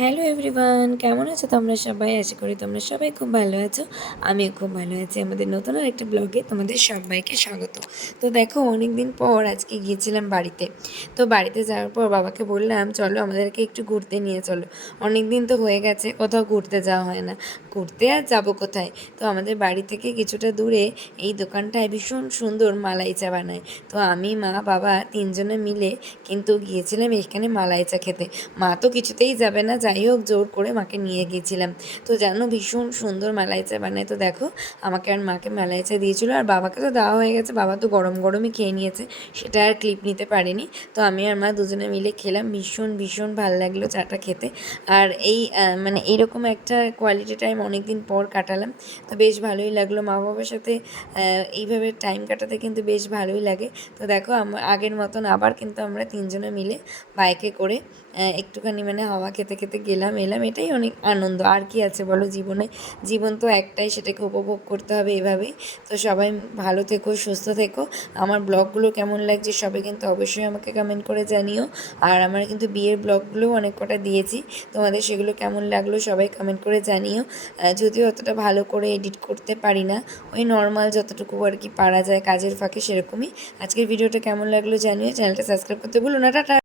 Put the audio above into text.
Hello everyone, কেমন আছো তোমরা সবাই? আশা করি তোমরা সবাই খুব ভালো আছো। আমিও খুব ভালো আছি। আমাদের নতুন আরেকটা ব্লগে তোমাদের সবাইকে স্বাগত। তো দেখো, অনেক দিন পর আজকে গিয়েছিলাম বাড়িতে। তো বাড়িতে যাওয়ার পর বাবাকে বললাম, চলো আমাদেরকে একটু ঘুরতে নিয়ে চলো। অনেক দিন তো হয়ে গেছে, কোথাও ঘুরতে যাওয়া হয় না। ঘুরতে আর যাবো কোথায়? তো আমাদের বাড়ি থেকে কিছুটা দূরে এই দোকানটায় ভীষণ সুন্দর মালাই চা বানায়। তো আমি, মা, বাবা তিনজনে মিলে কিন্তু গিয়েছিলাম এখানে মালাই চা খেতে। মা তো কিছুতেই যাবে না, যাই হোক জোর করে মাকে নিয়ে গিয়েছিলাম। তো জানো, ভীষণ সুন্দর মালাই চা বানায়। তো দেখো, আমাকে আর মাকে মালাই চা দিয়েছিলো, আর বাবাকে তো দেওয়া হয়ে গেছে, বাবা তো গরম গরমই খেয়ে নিয়েছে, সেটা আর ক্লিপ নিতে পারিনি। তো আমি আর মা দুজনে মিলে খেলাম, ভীষণ ভীষণ ভালো লাগলো চাটা খেতে। আর এই মানে এইরকম একটা কোয়ালিটি টাইম অনেক দিন পর কাটালাম, তো বেশ ভালোই লাগলো। মা বাবার সাথে এইভাবে টাইম কাটাতে কিন্তু বেশ ভালোই লাগে। তো দেখো, আগের মতন আবার কিন্তু আমরা তিনজনে মিলে বাইকে করে একটুখানি মানে হাওয়া খেতে খেতে গেলাম এলাম, এটাই অনেক আনন্দ। আর কি আছে বলো জীবনে? জীবন তো একটাই, সেটাকে উপভোগ করতে হবে এভাবেই। তো সবাই ভালো থেকো, সুস্থ থেকো। আমার ব্লগগুলো কেমন লাগছে সবাই কিন্তু অবশ্যই আমাকে কমেন্ট করে জানিও। আর আমার কিন্তু বিয়ের ব্লগগুলোও অনেক কটা দিয়েছি, তোমাদের সেগুলো কেমন লাগলো সবাই কমেন্ট করে জানিও। যদিও অতটা ভালো করে এডিট করতে পারি না, ওই নর্মাল যতটুকু আর কি পারা যায় কাজের ফাঁকে সেরকমই। আজকের ভিডিওটা কেমন লাগলো জানিও, চ্যানেলটা সাবস্ক্রাইব করতে ভুলো না। টাটা।